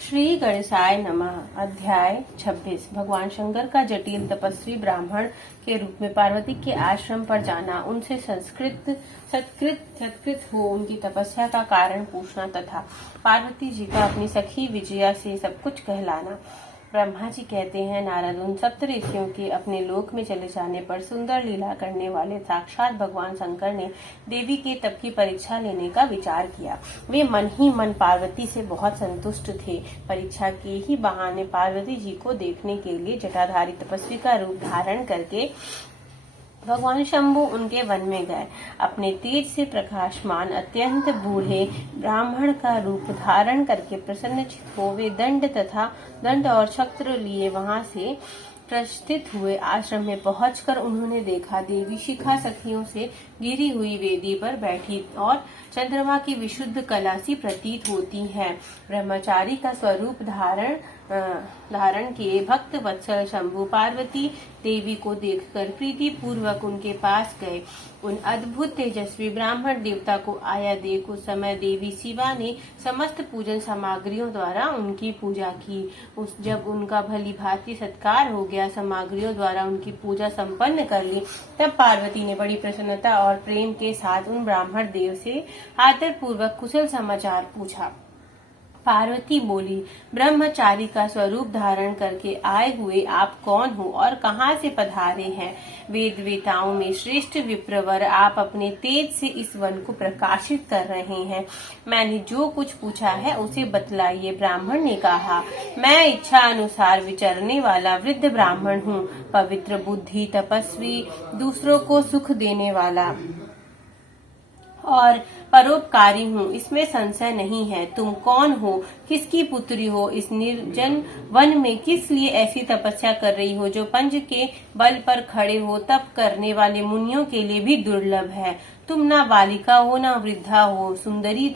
श्री गणेशाय नमः। अध्याय 26। भगवान शंकर का जटिल तपस्वी ब्राह्मण के रूप में पार्वती के आश्रम पर जाना, उनसे सत्कृत हो उनकी तपस्या का कारण पूछना तथा पार्वती जी का अपनी सखी विजया से सब कुछ कहलाना। ब्रह्मा जी कहते हैं, नारद, उन सप्त ऋषियों के अपने लोक में चले जाने पर सुंदर लीला करने वाले साक्षात भगवान शंकर ने देवी के तप की परीक्षा लेने का विचार किया। वे मन ही मन पार्वती से बहुत संतुष्ट थे। परीक्षा के ही बहाने पार्वती जी को देखने के लिए जटाधारी तपस्वी का रूप धारण करके भगवान शंभु उनके वन में गए। अपने तेज से प्रकाशमान अत्यंत बूढ़े ब्राह्मण का रूप धारण करके प्रसन्नचित हो वे दंड और छत्र लिए वहां से प्रस्थित हुए। आश्रम में पहुंचकर उन्होंने देखा देवी शिखा सखियों से गिरी हुई वेदी पर बैठी और चंद्रमा की विशुद्ध कला सी प्रतीत होती है। ब्रह्मचारी का स्वरूप धारण किए भक्त वत्सल शंभु पार्वती देवी को देखकर प्रीति पूर्वक उनके पास गए। उन अद्भुत तेजस्वी ब्राह्मण देवता को आया देख उस समय देवी शिवा ने समस्त पूजन सामग्रियों द्वारा उनकी पूजा की। जब उनका भली भांति सत्कार हो गया, सामग्रियों द्वारा उनकी पूजा संपन्न कर ली, तब पार्वती ने बड़ी प्रसन्नता और प्रेम के साथ उन ब्राह्मण देव से आदर पूर्वक कुशल समाचार पूछा। पार्वती बोली, ब्रह्मचारी का स्वरूप धारण करके आए हुए आप कौन हो और कहाँ से पधारे हैं? वेद वेताओं में श्रेष्ठ विप्रवर, आप अपने तेज से इस वन को प्रकाशित कर रहे हैं। मैंने जो कुछ पूछा है उसे बतलाइए। ब्राह्मण ने कहा, मैं इच्छा अनुसार विचरने वाला वृद्ध ब्राह्मण हूँ, पवित्र बुद्धि, तपस्वी, दूसरों को सुख देने वाला और परोपकारी हूँ, इसमें संशय नहीं है। तुम कौन हो? किसकी पुत्री हो? इस निर्जन वन में किस लिए ऐसी तपस्या कर रही हो जो पंच के बल पर खड़े हो तप करने वाले मुनियों के लिए भी दुर्लभ है? तुम ना बालिका हो ना वृद्धा हो, सुंदरी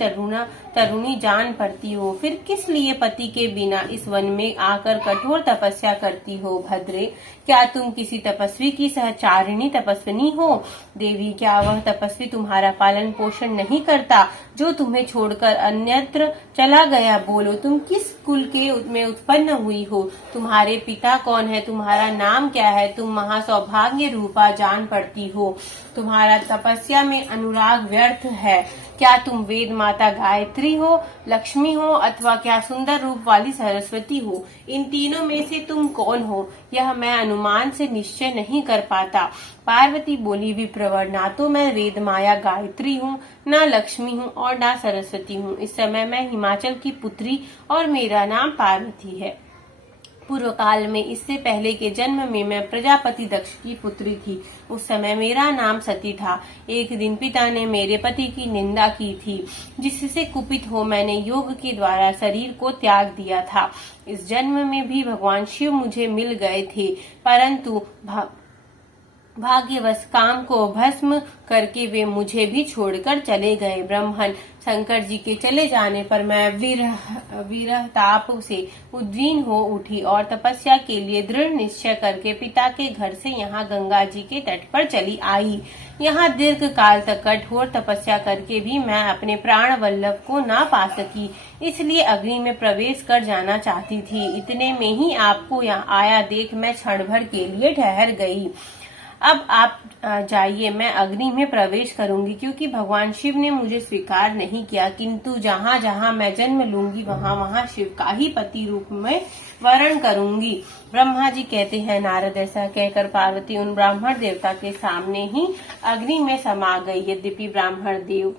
तरुणी जान पड़ती हो, फिर किस लिए पति के बिना इस वन में आकर कठोर तपस्या करती हो? भद्रे, क्या तुम किसी तपस्वी की सहचारिणी तपस्विनी हो? देवी, क्या वह तपस्वी तुम्हारा पालन पोषण नहीं करता जो तुम्हें छोड़कर अन्यत्र चला गया? बोलो, तुम किस कुल के में उत्पन्न हुई हो? तुम्हारे पिता कौन है? तुम्हारा नाम क्या है? तुम महासौभाग्य रूपा जान पड़ती हो, तुम्हारा तपस्या में अनुराग व्यर्थ है। क्या तुम वेद माता गायत्री हो, लक्ष्मी हो, अथवा क्या सुंदर रूप वाली सरस्वती हो? इन तीनों में से तुम कौन हो, यह मैं अनुमान से निश्चय नहीं कर पाता। पार्वती बोली, विप्रवर, ना तो मैं वेद माया गायत्री हूँ, ना लक्ष्मी हूँ और ना सरस्वती हूँ। इस समय मैं हिमाचल की पुत्री और मेरा नाम पार्वती है। पूर्व काल में, इससे पहले के जन्म में मैं प्रजापति दक्ष की पुत्री थी। उस समय मेरा नाम सती था। एक दिन पिता ने मेरे पति की निंदा की थी, जिससे कुपित हो मैंने योग के द्वारा शरीर को त्याग दिया था। इस जन्म में भी भगवान शिव मुझे मिल गए थे, परंतु भाग्यवश काम को भस्म करके वे मुझे भी छोड़कर चले गए। ब्रह्मन शंकर जी के चले जाने पर मैं विरह ताप से उद्विग्न हो उठी और तपस्या के लिए दृढ़ निश्चय करके पिता के घर से यहाँ गंगा जी के तट पर चली आई। यहाँ दीर्घ काल तक कठोर तपस्या करके भी मैं अपने प्राण वल्लभ को ना पा सकी, इसलिए अग्नि में प्रवेश कर जाना चाहती थी। इतने में ही आपको यहाँ आया देख मैं क्षण भर के लिए ठहर गई। अब आप जाइए, मैं अग्नि में प्रवेश करूंगी, क्योंकि भगवान शिव ने मुझे स्वीकार नहीं किया, किंतु जहाँ जहाँ मैं जन्म लूंगी वहाँ वहाँ शिव का ही पति रूप में वर्ण करूंगी। ब्रह्मा जी कहते हैं, नारद, ऐसा कहकर पार्वती उन ब्राह्मण देवता के सामने ही अग्नि में समा गई। यद्यपि ब्राह्मण देव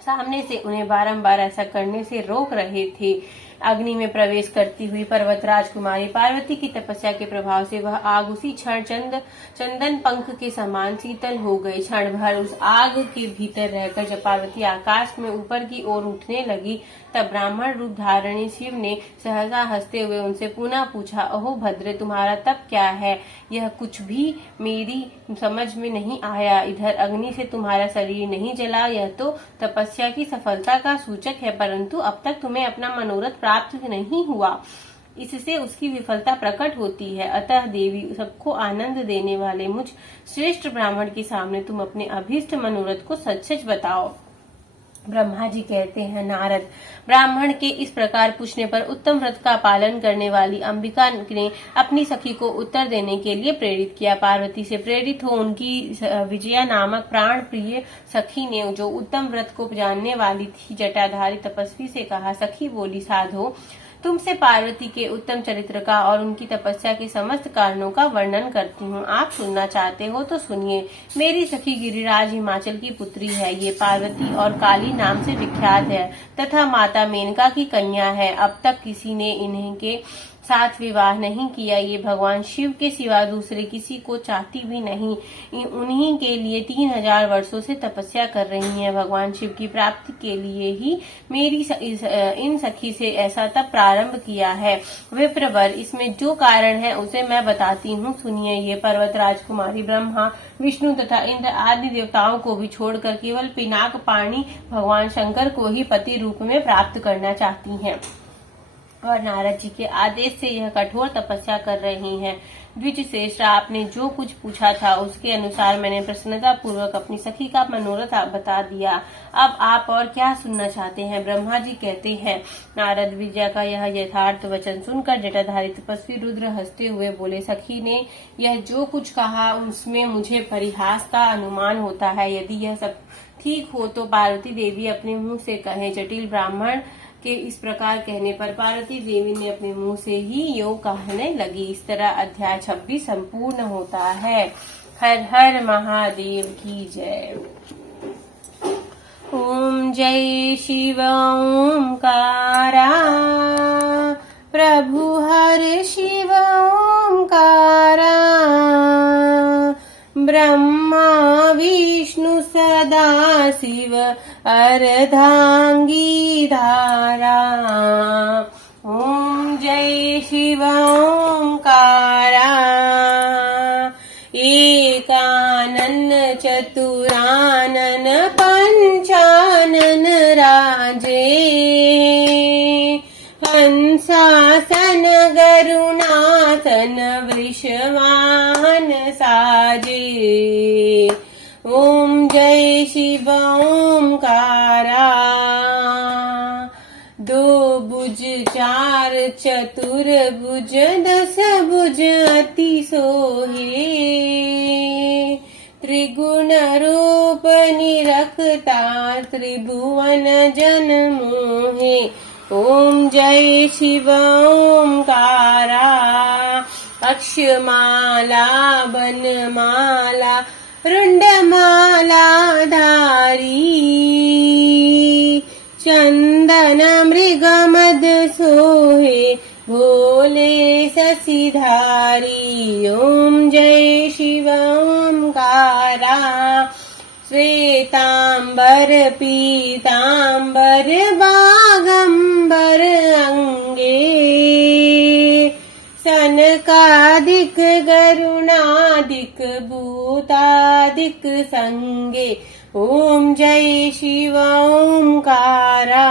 सामने से उन्हें बारंबार ऐसा करने से रोक रहे थे, अग्नि में प्रवेश करती हुई पर्वतराज कुमारी पार्वती की तपस्या के प्रभाव से वह आग उसी क्षण चंदन पंख के समान शीतल हो गई। क्षण भर उस आग के भीतर रहकर जब पार्वती आकाश में ऊपर की ओर उठने लगी, तब ब्राह्मण रूप धारणी शिव ने सहसा हंसते हुए उनसे पुनः पूछा, अहो भद्रे, तुम्हारा तप क्या है? यह कुछ भी मेरी समझ में नहीं आया। इधर अग्नि से तुम्हारा शरीर नहीं जला, यह तो तपस्या की सफलता का सूचक है, परंतु अब तक तुम्हें अपना मनोरथ प्राप्त नहीं हुआ, इससे उसकी विफलता प्रकट होती है। अतः देवी, सबको आनंद देने वाले मुझ श्रेष्ठ ब्राह्मण के सामने तुम अपने अभीष्ट मनोरथ को सच सच बताओ। ब्रह्मा जी कहते हैं, नारद, ब्राह्मण के इस प्रकार पूछने पर उत्तम व्रत का पालन करने वाली अंबिका ने अपनी सखी को उत्तर देने के लिए प्रेरित किया। पार्वती से प्रेरित हो उनकी विजया नामक प्राण प्रिय सखी ने, जो उत्तम व्रत को जानने वाली थी, जटाधारी तपस्वी से कहा। सखी बोली, साधो, तुमसे पार्वती के उत्तम चरित्र का और उनकी तपस्या के समस्त कारणों का वर्णन करती हूँ। आप सुनना चाहते हो तो सुनिए। मेरी सखी गिरिराज हिमाचल की पुत्री है। ये पार्वती और काली नाम से विख्यात है तथा माता मेनका की कन्या है। अब तक किसी ने इनके साथ विवाह नहीं किया। ये भगवान शिव के सिवा दूसरे किसी को चाहती भी नहीं। उन्हीं के लिए 3000 वर्षों से तपस्या कर रही हैं। भगवान शिव की प्राप्ति के लिए ही मेरी इन सखी से ऐसा तप प्रारंभ किया है। विप्रवर, इसमें जो कारण है उसे मैं बताती हूँ, सुनिए। ये पर्वत राजकुमारी ब्रह्मा, विष्णु तथा इंद्र आदि देवताओं को भी छोड़कर केवल पिनाक पाणी भगवान शंकर को ही पति रूप में प्राप्त करना चाहती हैं और नारद जी के आदेश से यह कठोर तपस्या कर रही हैं। द्विज श्रेष्ठ, आपने जो कुछ पूछा था उसके अनुसार मैंने प्रसन्नता पूर्वक अपनी सखी का मनोरथ बता दिया। अब आप और क्या सुनना चाहते हैं? ब्रह्मा जी कहते हैं, नारद, विजया का यह यथार्थ वचन सुनकर जटाधारी तपस्वी रुद्र हंसते हुए बोले, सखी ने यह जो कुछ कहा उसमें मुझे परिहास का अनुमान होता है। यदि यह सब ठीक हो तो पार्वती देवी अपने मुंह से कहें। जटिल ब्राह्मण के इस प्रकार कहने पर पार्वती देवी ने अपने मुंह से ही यो कहने लगी। इस तरह अध्याय 26 संपूर्ण होता है। हर हर महादेव की जय। ओम जय शिव ओंकारा, प्रभु हर शिव ओंकारा, ब्रह्मा विष्णु सदा शिव अर्धांगी धारा। ओम जय शिव ओंकारा, एकानन चतुरानन पंचानन राजे, हंसासन गरुणासन वृषवाहन साजे। ओम जय शिव ओंकारा, दो भुज चार चतुर्भुज दस भुज अति सोहे, त्रिगुण रूप निरखता त्रिभुवन जन मोहे। ओम जय शिव ओंकारा, अक्षमाला बनमाला रुंडमाला धारी, चंदन मृग मद सोहे भोले शशिधारी। ओम जय शिव ओंकारा, श्वेतांबर पीतांबर बागंबर अंगे, सनकादिक गरुणादिक भूतादिक संगे। ओम जय शिव ओंकारा,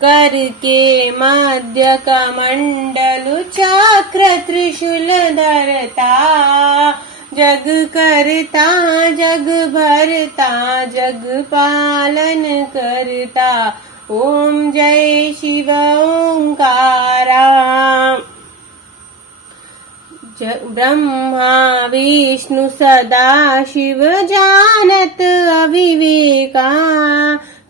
कर के मध्य कमंडलु चक्र त्रिशूल धरता, जग करता जग भरता जग पालन करता। ओम जय शिव ओंकारा, ब्रह्मा विष्णु सदा शिव जानत अविवेका,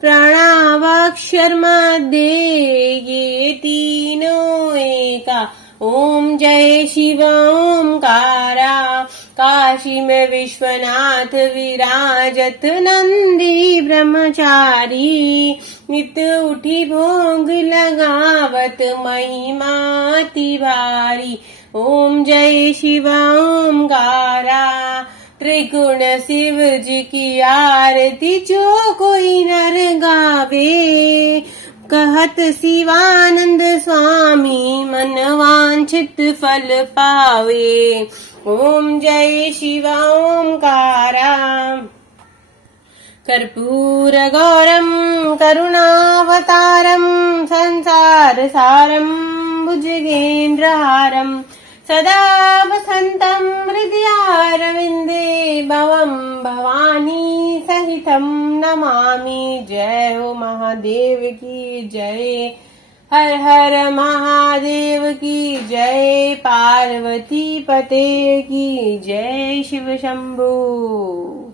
प्रणवाक्षर मध्य ये तीनों एका। ओम जय शिव ओंकारा, काशी में विश्वनाथ विराजत नंदी ब्रह्मचारी, नित उठी भोग लगावत महिमाति भारी। ओम जय शिव ओंकारा, त्रिगुण शिव जी की आरती जो कोई नर गावे, कहत शिवानंद स्वामी मन वांछित फल पावे। ओम जय शिव ओंकारा, कर्पूर गौरम करुणावतारम संसार सारम भुजगेन्द्रहारम सदा वसन्तं हृदयारविन्दे भवं भवानी सहितं नमामि। जय हो महादेव की जय, हर हर महादेव की जय, पार्वती पते की जय, शिव शंभू।